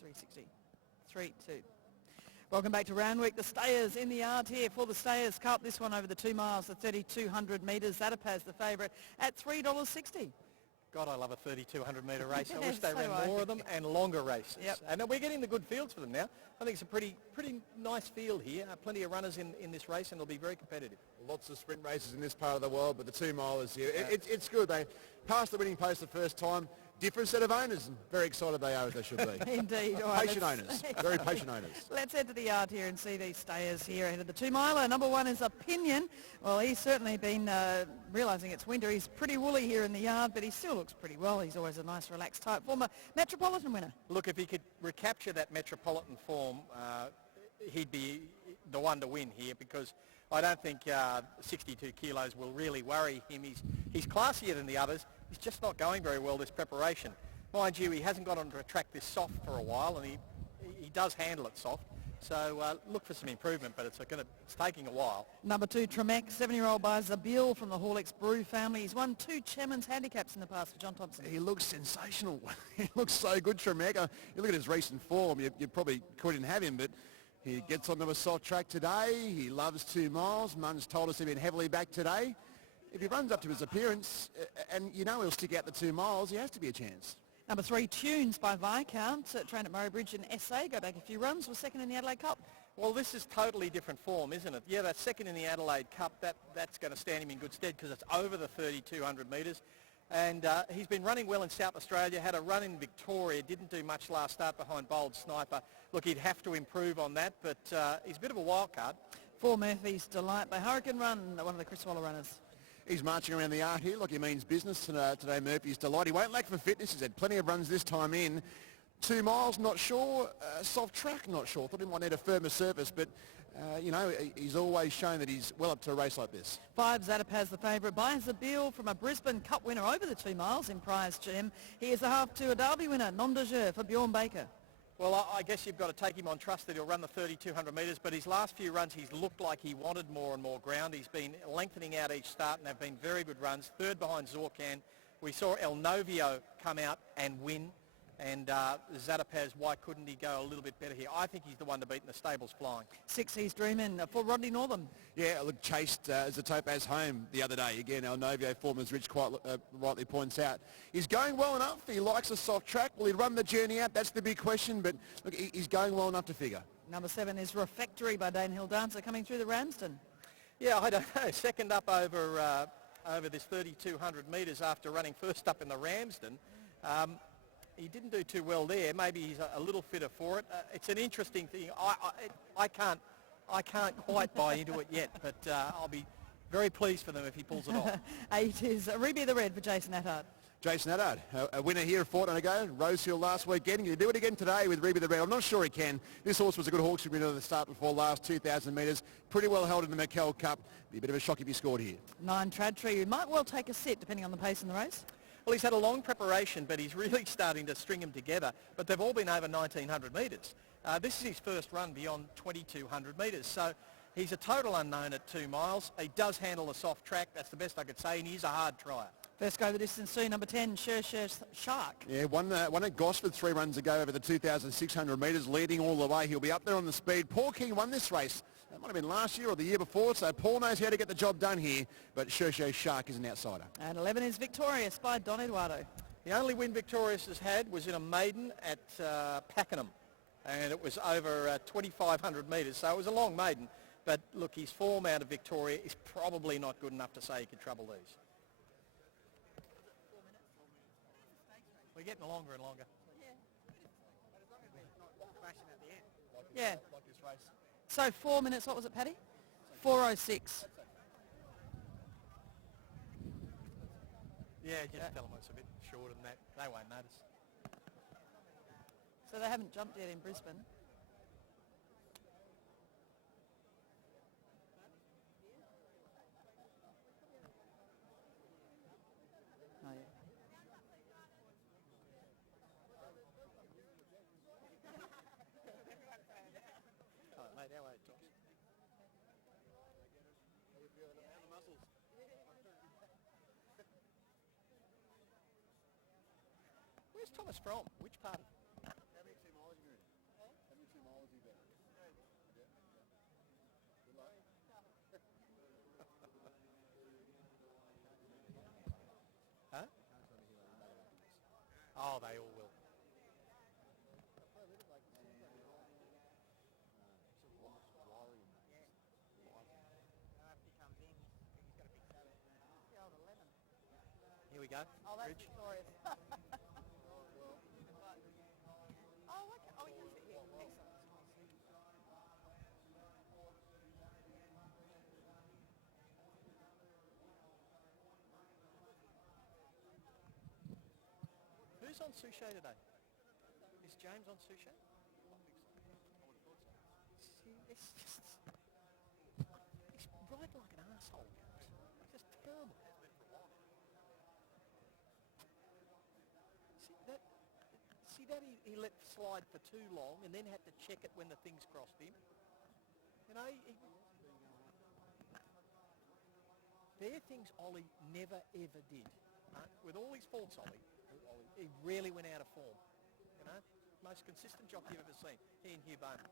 360. 3-2. Welcome back to Randwick. The stayers in the yard here for the Stayers Cup. This one over the 2 miles, the 3,200 metres. Zatapaz the favourite at $3.60. God, I love a 3,200 metre race. I wish Yes, they ran more of them and longer races. Yep. And we're getting the good fields for them now. I think it's a pretty nice field here. Plenty of runners in this race, and it'll be very competitive. Lots of sprint races in this part of the world, but the 2 milers here, it's good. They passed the winning post the first time. Different set of owners, and very excited they are as they should be. Indeed. All right, Patient owners, very patient owners. Let's head to the yard here and see these stayers here ahead of the 2 miler. Number 1 is Opinion. Well, he's certainly been realising it's winter. He's pretty woolly here in the yard, but he still looks pretty well. He's always a nice, relaxed type. Former Metropolitan winner. Look, if he could recapture that Metropolitan form, he'd be the one to win here, because I don't think 62 kilos will really worry him. He's classier than the others. He's just not going very well this preparation. Mind you, he hasn't got onto a track this soft for a while, and he does handle it soft. So look for some improvement, but it's taking a while. Number 2, Tremec, 7-year-old by Zabil from the Horlicks Brew family. He's won 2 Chairman's handicaps in the past for John Thompson. He looks sensational. He looks so good, Tremec. You look at his recent form, you probably couldn't have him, but he gets onto a soft track today. He loves 2 miles. Mun's told us he's been heavily back today. If he runs up to his appearance, and you know he'll stick out the 2 miles, he has to be a chance. Number 3, Tunes by Viscount, trained at Murray Bridge in SA, go back a few runs, was second in the Adelaide Cup. Well, this is totally different form, isn't it? Yeah, that second in the Adelaide Cup, that's going to stand him in good stead, because it's over the 3,200 metres. And he's been running well in South Australia, had a run in Victoria, didn't do much last start behind Bold Sniper. Look, he'd have to improve on that, but he's a bit of a wild card. 4, Murphy's Delight by Hurricane Run, one of the Chris Waller runners. He's marching around the yard here like he means business today, Murphy's Delight. He won't lack for fitness. He's had plenty of runs this time in. 2 miles, not sure. Soft track, not sure. Thought he might need a firmer surface, but, he's always shown that he's well up to a race like this. 5, Zatapaz the favourite by Zabil from a Brisbane Cup winner over the 2 miles in Prize Gem. He is a half to a Derby winner, nom de jeu for Bjorn Baker. Well, I guess you've got to take him on trust that he'll run the 3,200 metres, but his last few runs he's looked like he wanted more and more ground. He's been lengthening out each start, and they've been very good runs. 3rd behind Zorcan. We saw El Novio come out and win, and Zatapaz, why couldn't he go a little bit better here? I think he's the one to beat in the stables flying. 6, he's dreaming for Rodney Northam. Yeah, look, chased Zatopaz home the other day. Again, El Novio form, as Rich quite rightly points out. He's going well enough. He likes a soft track. Will he run the journey out? That's the big question, but look, he's going well enough to figure. Number 7 is Refectory by Dane Hill Dancer coming through the Ramsden. Yeah, I don't know. Second up over this 3,200 metres after running first up in the Ramsden. He didn't do too well there. Maybe he's a little fitter for it. It's an interesting thing. I can't quite buy into it yet, but I'll be very pleased for them if he pulls it off. 8 is Ruby the Red for Jason Attard. Jason Attard, a winner here a fortnight ago, Rosehill last weekend. Can he do it again today with Ruby the Red? I'm not sure he can. This horse was a good Hawkesbury winner at the start before last 2,000 metres. Pretty well held in the McKell Cup. Be a bit of a shock if he scored here. 9, Tradtree, who might well take a sit depending on the pace in the race. Well, he's had a long preparation, but he's really starting to string them together. But they've all been over 1,900 metres. This is his first run beyond 2,200 metres. So he's a total unknown at 2 miles. He does handle a soft track. That's the best I could say, and he's a hard trier. First go the distance soon, number 10, Shark. Yeah, won at Gosford 3 runs ago over the 2,600 metres, leading all the way. He'll be up there on the speed. Paul King won this race. That might have been last year or the year before, so Paul knows how to get the job done here, but Shark is an outsider. And 11 is Victorious by Don Eduardo. The only win Victorious has had was in a maiden at Pakenham, and it was over 2,500 metres, so it was a long maiden. But look, his form out of Victoria is probably not good enough to say he could trouble these. We're getting longer and longer. Yeah. So 4 minutes, what was it, Paddy? 4:06. Yeah, just tell them it's a bit shorter than that. They won't notice. So they haven't jumped yet in Brisbane. Oh, yeah. Mate, how are you, Josh? Where's Thomas from? Which part of? How many 2 miles are you doing? Oh, they all will. Here we go. Oh, that's Bridge. Victorious. Oh, okay. Oh, yes, here. Excellent. Who's on Suchet today? Is James on Suchet? See, it's just... He's riding like an arsehole. It's just terrible. See that he let slide for too long and then had to check it when the things crossed him. You know, they're things Ollie never ever did. With all his faults, Ollie, he really went out of form. You know, most consistent jockey you've ever seen. He and Hugh Bowman.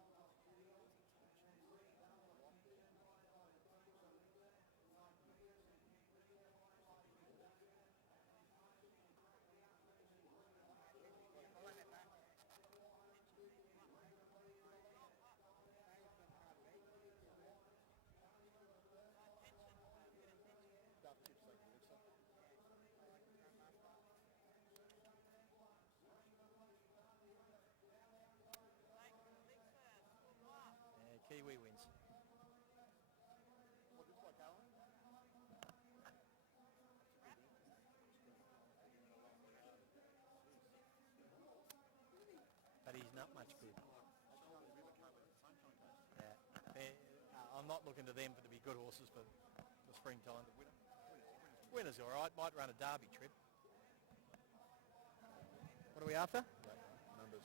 Kiwi wins. But he's not much good. Yeah. I'm not looking to them to be good horses for springtime. Winner's all right. Might run a derby trip. What are we after? Numbers.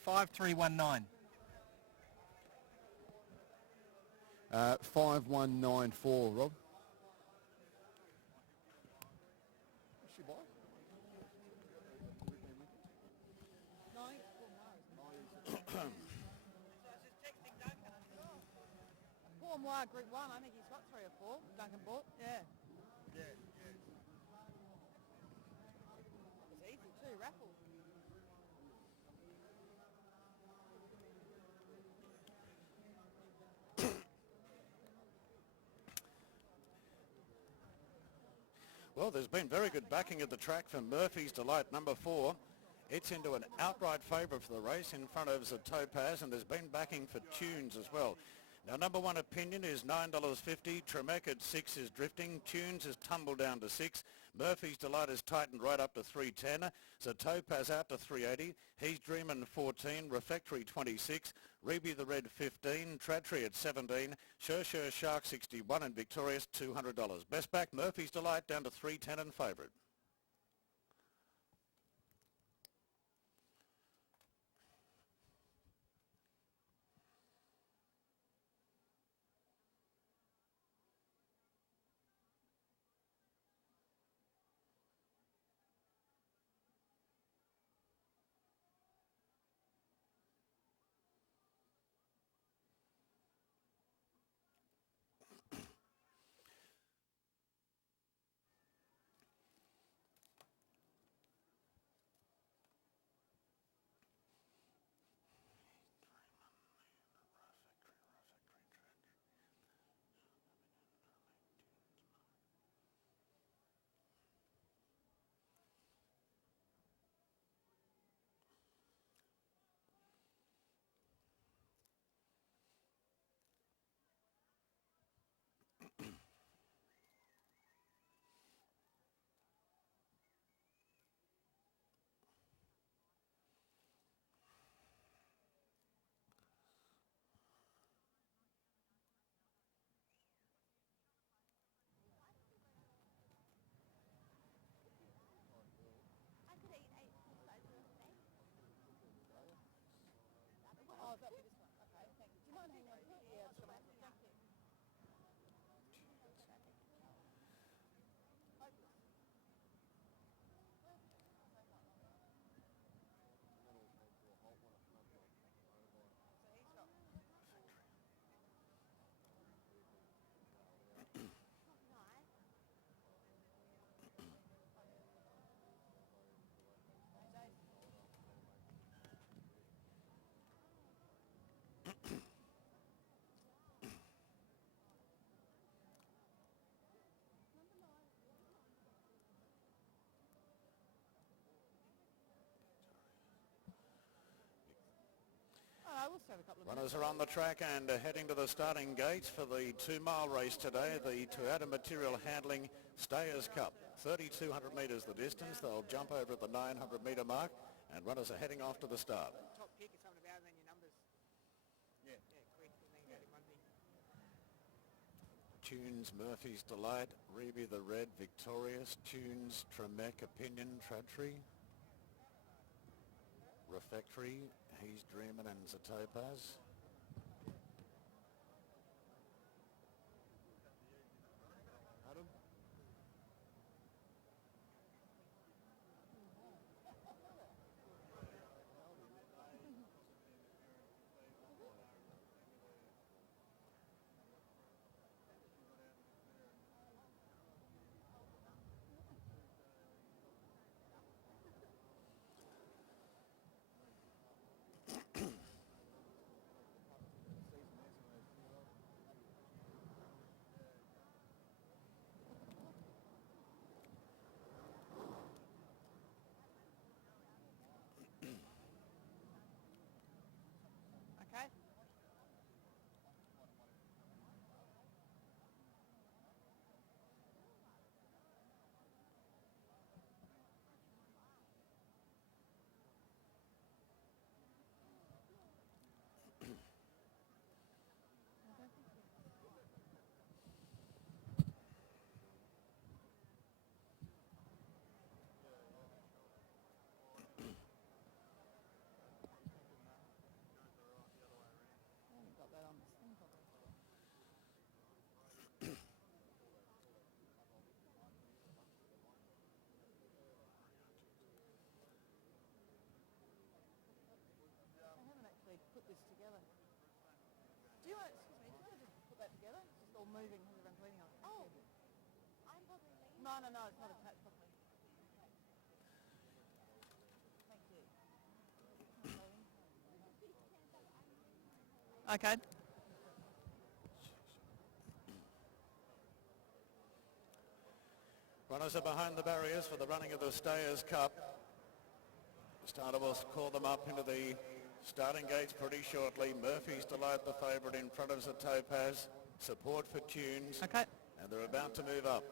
5319. 5194, Rob. What's she buy? Poor Moir Group 1, I think he's got 3 or 4. Duncan bought, yeah. Yeah. It's easy too, raffle. Well, there's been very good backing at the track for Murphy's Delight, number 4. It's into an outright favourite for the race in front of the Topaz, and there's been backing for Tunes as well. Now, number 1 Opinion is $9.50. Tremec at 6 is drifting. Tunes has tumbled down to 6. Murphy's Delight is tightened right up to 310. So Topaz out to 380. He's Dreamin' 14. Refectory 26. Reby the Red 15. Tratry at 17. Sure Shark 61 and Victorious $200. Best back Murphy's Delight down to 310 and favourite. we'll start a couple of Runners are on the track and heading to the starting gates for the 2-mile race today, the Toyota Material Handling Stayers Cup. 3,200 metres the distance. They'll jump over at the 900 metre mark, and runners are heading off to the start. Top pick is something about and then your numbers. Yeah, quick. And then you get one thing. Tunes, Murphy's Delight, Reby the Red, Victorious, Tunes, Tremec, Opinion, Tradtree, Refectory, He's Dreamin' and Zatopaz. Okay. Got that on the thing, probably. I haven't actually put this together. Do you want, excuse me, do you want to just put that together? It's just all moving because everyone's leaning on it. Oh, I'm probably leaving. No, it's not attached properly. Thank you. Okay. Runners are behind the barriers for the running of the Stayers Cup. The starter will call them up into the starting gates pretty shortly. Murphy's Delight the favourite in front of Zatopaz. Support for Tunes. Okay. And they're about to move up.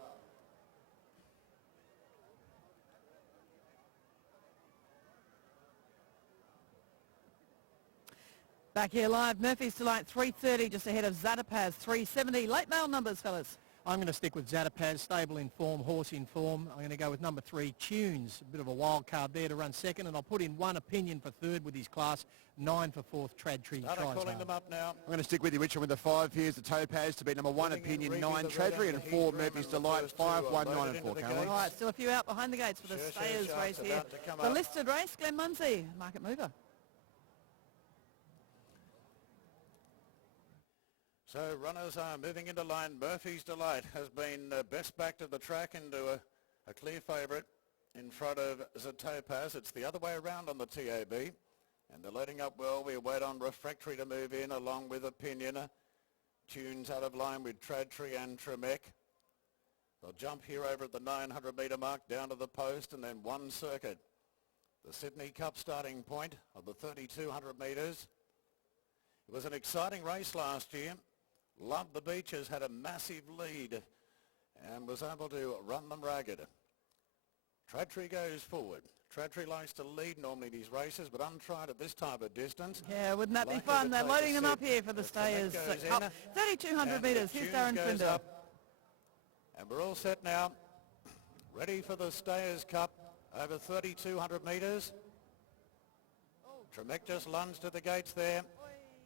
Back here live, Murphy's Delight 3:30, just ahead of Zatopaz 3:70. Late mail numbers, fellas. I'm going to stick with Zatopaz, stable in form, horse in form. I'm going to go with number 3, Tunes. A bit of a wild card there to run second, and I'll put in one Opinion for third with his class, 9 for fourth, Tradtree. Starter calling them up now. I'm going to stick with you, Richard, with the 5. Here's the Topaz to be number 1, Opinion, 9, Tradtree, and 4, Murphy's Delight, 5, 1, 9, and 4, Caroline. All right, still a few out behind the gates for the Stayers race here. The listed race, Glenn Munsey, market mover. So runners are moving into line. Murphy's Delight has been best backed of the track into a clear favourite in front of Zatopaz. It's the other way around on the TAB. And they're loading up well. We wait on Refractory to move in along with Opinion. Tunes out of line with Tradtree and Tremec. They'll jump here over at the 900 metre mark down to the post and then one circuit. The Sydney Cup starting point of the 3,200 metres. It was an exciting race last year. Loved the Beaches, had a massive lead and was able to run them ragged. Tradtree goes forward. Tradtree likes to lead normally these races, but untried at this type of distance. Yeah, wouldn't that be fun? They're loading them up here for the Stayers Cup. 3,200 metres. Here's Darren Swindell. And we're all set now. Ready for the Stayers Cup over 3,200 metres. Tremec just lunged to the gates there.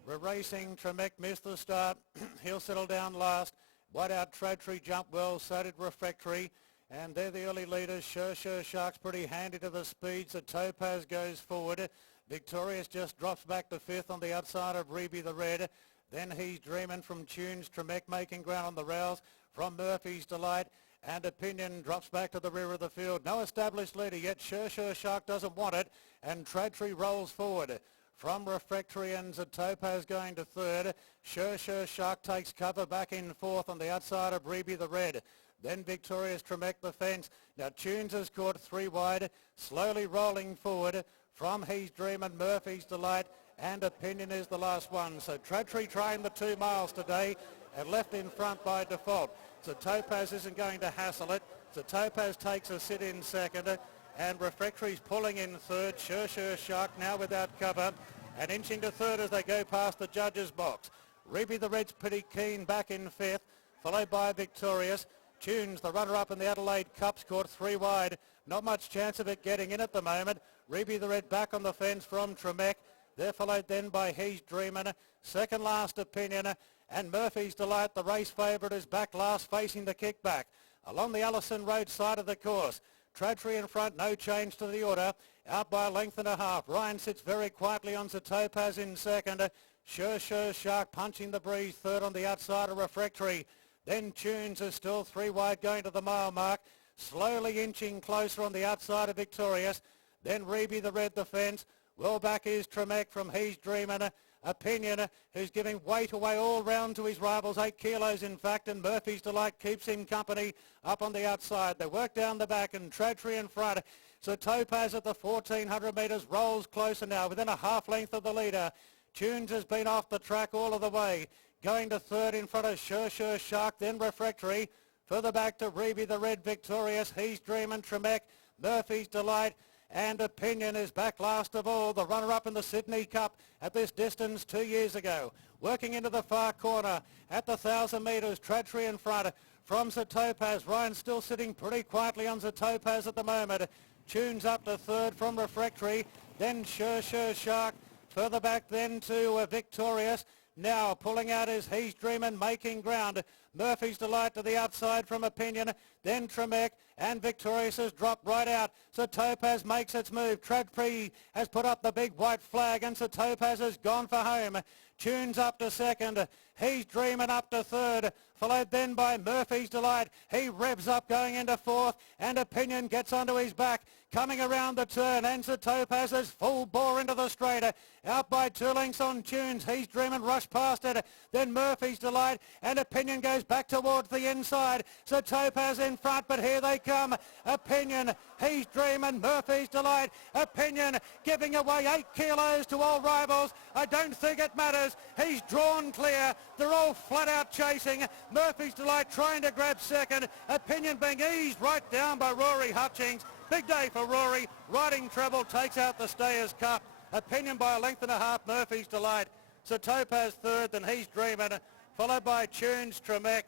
We're racing. Tremec missed the start. He'll settle down last. Wide out Tradtree jumped well, so did Refractory. And they're the early leaders. Sure Shark's pretty handy to the speeds. The Topaz goes forward. Victorious just drops back to 5th on the outside of Reby the Red. Then He's Dreamin' from Tunes. Tremec making ground on the rails from Murphy's Delight. And Opinion drops back to the rear of the field. No established leader yet. Sure Shark doesn't want it. And Tradtree rolls forward. From Refractory and Zatopaz going to 3rd. Sure Shark takes cover back in 4th on the outside of Reby the Red. Then Victorious Tremec the fence. Now Tunes has caught 3 wide. Slowly rolling forward from He's Dreamin', Murphy's Delight and Opinion is the last one. So Tradtree trained the 2 miles today and left in front by default. So Topaz isn't going to hassle it. So Topaz takes a sit in second, and Refractory's pulling in third. Sure Shark now without cover and inching to third as they go past the judges' box. Ruby the Red's pretty keen back in fifth, followed by Victorious. Tunes, the runner-up in the Adelaide Cup's caught 3 wide. Not much chance of it getting in at the moment. Ruby the Red back on the fence from Tremec. They're followed then by He's Dreamin'. Second last Opinion, and Murphy's Delight, the race favourite, is back last facing the kickback. Along the Allison Road side of the course, Tradtree in front, no change to the order. Out by a length and a half. Ryan sits very quietly on Topaz in second. Sure Shark punching the breeze third on the outside of Refractory. Then Tunes is still 3 wide going to the mile mark. Slowly inching closer on the outside of Victorious. Then Ruby the Red the fence. Well back is Tremec from He's Dreamin'. Opinion, who's giving weight away all round to his rivals, 8 kilos in fact, and Murphy's Delight keeps him company up on the outside. They work down the back and Tradtree in front. So Topaz at the 1,400 metres rolls closer now, within a half length of the leader. Tunes has been off the track all of the way. Going to third in front of Sure Shark, then Refractory. Further back to Ruby the Red, Victorious. He's Dreamin', Tremec, Murphy's Delight, and Opinion is back last of all, the runner-up in the Sydney Cup at this distance 2 years ago. Working into the far corner at the 1,000 metres, Tradtree in front from Topaz. Ryan still sitting pretty quietly on Topaz at the moment. Tunes up to third from Refractory, then Sure Shark. Further back then to Victorious. Now pulling out is He's Dreamin', making ground. Murphy's Delight to the outside from Opinion, then Tremec, and Victorious has dropped right out. So Topaz makes its move. Tradtree has put up the big white flag, and so Topaz has gone for home. Tunes up to second. He's Dreamin' up to third, followed then by Murphy's Delight. He revs up going into fourth, and Opinion gets onto his back. Coming around the turn, and so Topaz is full bore into the straight. Out by 2 lengths on Tunes. He's Dreamin', rush past it. Then Murphy's Delight, and Opinion goes back towards the inside. So Topaz in front, but here they come. Opinion, He's Dreamin', Murphy's Delight. Opinion giving away 8 kilos to all rivals. I don't think it matters. He's drawn clear. They're all flat out chasing. Murphy's Delight trying to grab second. Opinion being eased right down by Rory Hutchings. Big day for Rory. Riding Treble takes out the Stayers Cup. Opinion by a length and a half, Murphy's Delight. So Topaz third, then He's Dreamin', followed by Tunes, Tremec.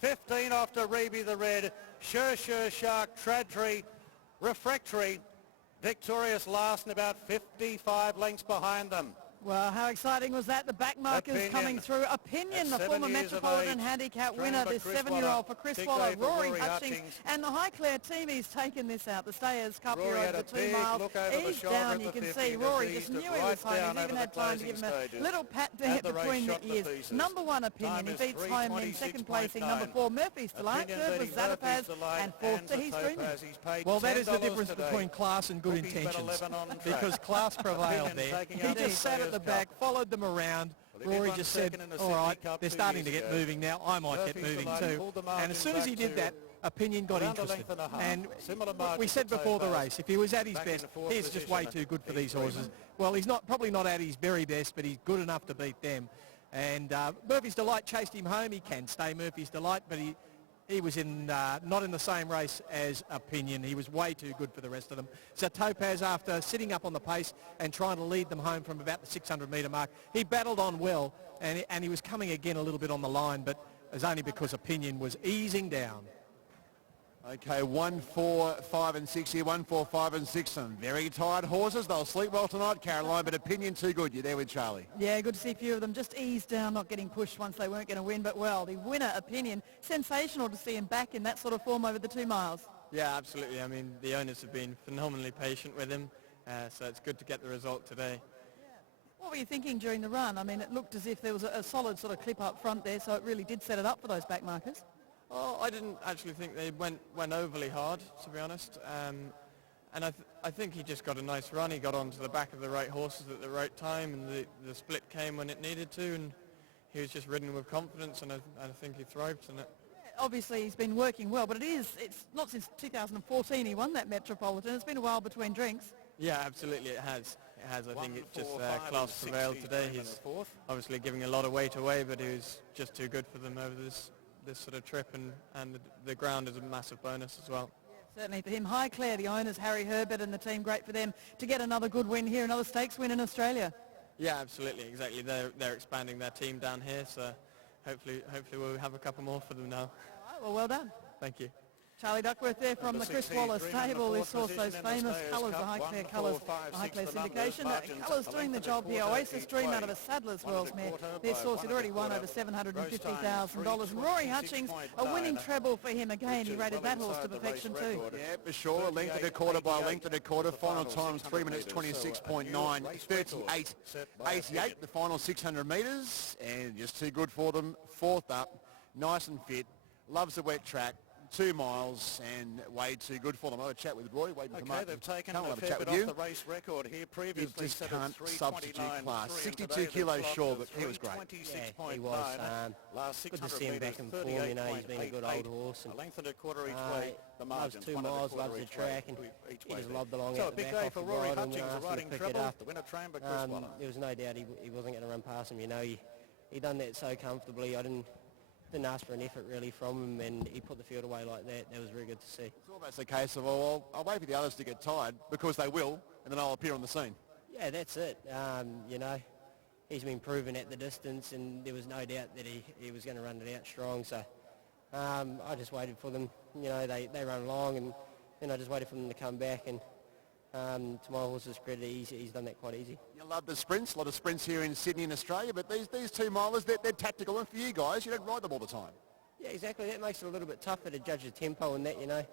15 off to Ruby the Red. Sure Shark, Tradtree, Refractory. Victorious last and about 55 lengths behind them. Well, how exciting was that? The back markers coming through. Opinion, the former Metropolitan Handicap winner, this 7-year-old for Chris Waller, Rory Hutchings, and the Highclere team, he's taken this out. The Stayers Cup here over the 2 miles. Ease down, you can see Rory just knew he was home. He's even had time to give him a little pat there between the ears. Number 1, Opinion. He beats home in second placing. Number 4, Murphy's Delight. Third was Zatopaz, and fourth to He's Dreamin'. Well, that is the difference between class and good intentions, because class prevailed there. He just sat at the back, followed them around. Rory just said, all right, they're starting to get moving now, I might get moving too. And as soon as he did that, Opinion got interested. And we said before the race, if he was at his best, he's just way too good for these horses. Well, he's probably not at his very best, but he's good enough to beat them. And Murphy's Delight chased him home. He can stay Murphy's Delight, but he was not in the same race as Opinion. He was way too good for the rest of them. So Topaz, after sitting up on the pace and trying to lead them home from about the 600 metre mark, he battled on well, and he was coming again a little bit on the line, but it was only because Opinion was easing down. Okay, 1, 4, 5 and 6 here. 1, 4, 5 and 6. Some very tired horses. They'll sleep well tonight, Caroline, but Opinion too good. You're there with Charlie. Yeah, good to see a few of them just eased down, not getting pushed once they weren't going to win. But, well, the winner, Opinion, sensational to see him back in that sort of form over the 2 miles. Yeah, absolutely. I mean, the owners have been phenomenally patient with him, so it's good to get the result today. What were you thinking during the run? I mean, it looked as if there was a solid sort of clip up front there, so it really did set it up for those back markers. Oh, I didn't actually think they went overly hard, to be honest. And I think he just got a nice run. He got onto the back of the right horses at the right time, and the split came when it needed to, and he was just ridden with confidence, and I think he thrived in it. Obviously, he's been working well, but it's not since 2014 he won that Metropolitan. It's been a while between drinks. Yeah, absolutely, it has. It has. I think it's just 1:45 class and prevailed 60 today. time in He's the fourth. obviously giving a lot of weight away, but he was just too good for them over this sort of trip, and the ground is a massive bonus as well. Certainly for him. Highclere, the owners, Harry Herbert and the team, great for them to get another good win here, another stakes win in Australia. Yeah, absolutely, exactly. They're expanding their team down here, so hopefully we'll have a couple more for them now. All right, well, well done. Thank you. Charlie Duckworth there from Number the Chris 16, Wallace Dream in the stable. This fourth horse, those position in the famous Stayers colours, the Cup. Highclere 1, colours, 4, 5, the 6 Highclere the numbers. syndication. Margins Colours a doing the length and a job here. quarter Oasis each Dream way. out of a Saddler's 1 Wells and a mare. quarter This by horse 1 had and a already won quarter. over Gross time, $750,000. And Rory Hutchings, a winning 3:26.9, treble for him again. which He is rated well that horse to inside the race perfection too. record. Yeah, for sure. Length and a quarter by length and a quarter. Final times 3 minutes 26.9, 38.88. The final 600 metres, and just too good for them. Fourth up, nice and fit. Loves the wet track. 2 miles and way too good for them. I'll have a chat with Roy. Waiting for Okay, Mark. they've taken Can't a have a fair chat bit with off you. the race record here. You Previously just set can't at substitute 3:29.3, class. and 62 today they've kilos clocked short, a but he was great. 3:26.9. He was. Last Good to 600 see him metres, back in form. You know, he's been a good old 38.88. horse. And, A length and a quarter each way. The loves margins, 2 1 and a miles, quarter loves the each way, track, and each he way just there. loved along So out a the big back day off for the Rory bridle, and Hutchings, a after he riding picked it treble. up, The winner trained by Chris Waller. there was no doubt he wasn't going to run past him. You know, he done that so comfortably. I didn't ask for an effort really from him, and he put the field away like that. That was very good to see. It's almost a case of, well, I'll wait for the others to get tired, because they will, and then I'll appear on the scene. Yeah, that's it. You know, he's been proven at the distance, and there was no doubt that he was going to run it out strong. So I just waited for them. You know, they run along, and then I just waited for them to come back. And to my horse's credit, he's done that quite easy. You love the sprints, a lot of sprints here in Sydney and Australia, but these 2 milers, they're tactical, and for you guys, you don't ride them all the time. Yeah, exactly. That makes it a little bit tougher to judge the tempo and that, you know.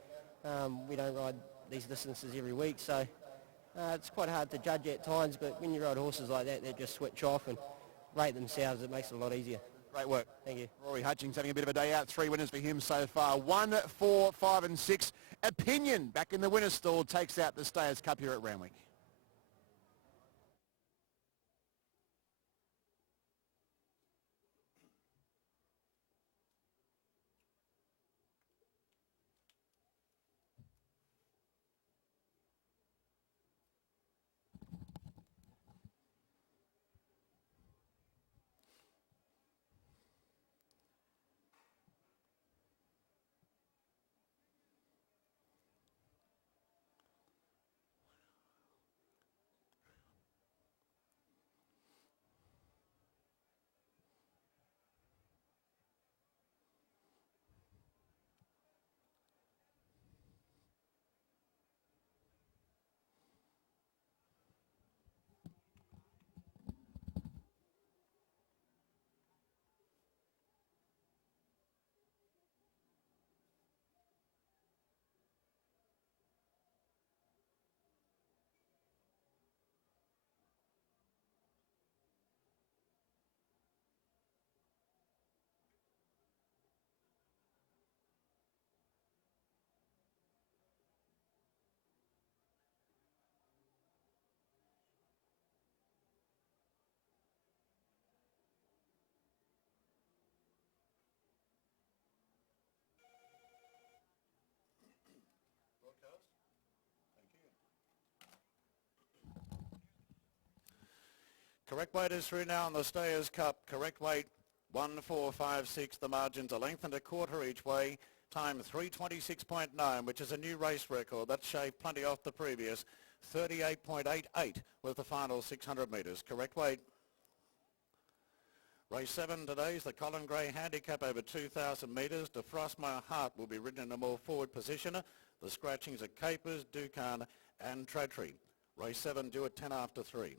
We don't ride these distances every week, so it's quite hard to judge at times, but when you ride horses like that just switch off and rate themselves, it makes it a lot easier. Great work. Thank you. Rory Hutchings having a bit of a day out. 3 winners for him so far. 1, 4, 5 and 6. Opinion back in the winner's stall takes out the Stayers Cup here at Randwick. Correct weight is through now on the Stayers Cup. Correct weight 1, 4, 5, 6. The margins a length and a quarter each way. Time 3:26.9, which is a new race record. That's shaved plenty off the previous. 38.88 was the final 600 metres. Correct weight. Race 7 today is the Colin Gray Handicap over 2,000 metres. Defrost My Heart will be ridden in a more forward position. The scratchings are Capers, Dukan and Tradtree. Race 7 due at 10 after 3.